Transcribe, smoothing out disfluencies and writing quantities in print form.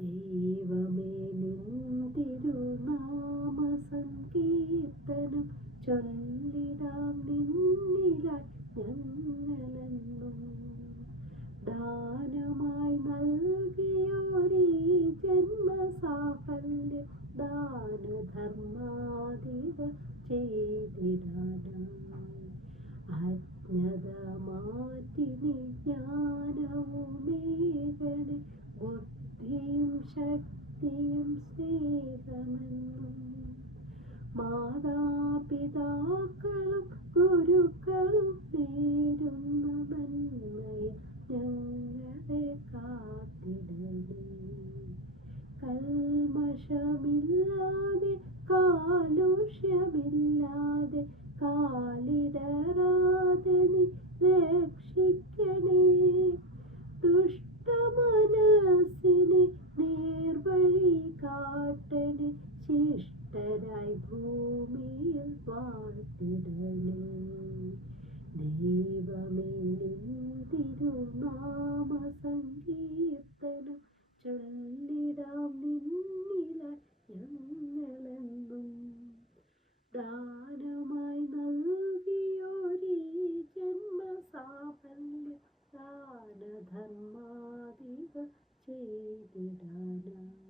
ദൈവമേ നിൻ തിരുനാമ സങ്കീർത്തനം ചൊല്ലിടാം നിന്നിലായി ഞങ്ങളെന്നും. ദാനമായി നൽകിയൊരീ ജന്മസാഫല്യം ദാനധർമാദിവ ചെയ്തിടാനായി. അജ്ഞത മാറ്റി നീ ജ്ഞാനവുമേകണേ, ബുദ്ധിയും ശക്തിയും സ്നേഹമെന്നും. മാതാപിതാക്കളും ഗുരുക്കളും നേരുന്ന നന്മയെ ഞങ്ങളെ കാത്തിടണേ. കൽമഷമില്ലാതെ കാലുഷ്യമില്ലാതെ കാലിടറാതെ നീ രക്ഷിക്കണേ. ദുഷ്ടമനസ്സിനെ നേർവഴി കാട്ടണേ, ശിഷ്ടരായി ഭൂമിയിൽ വാഴ്ത്തിടണേ. ദൈവമേ നിൻ തിരുനാമ സങ്കീർത്തനം ചൊല്ലിടാം നിന്നിലായി ഞങ്ങളെന്നും. ദാനമായി നൽകിയൊരീ ജന്മസാഫല്യം ദാനധർമാദിവ ചെയ്തിടാനായി.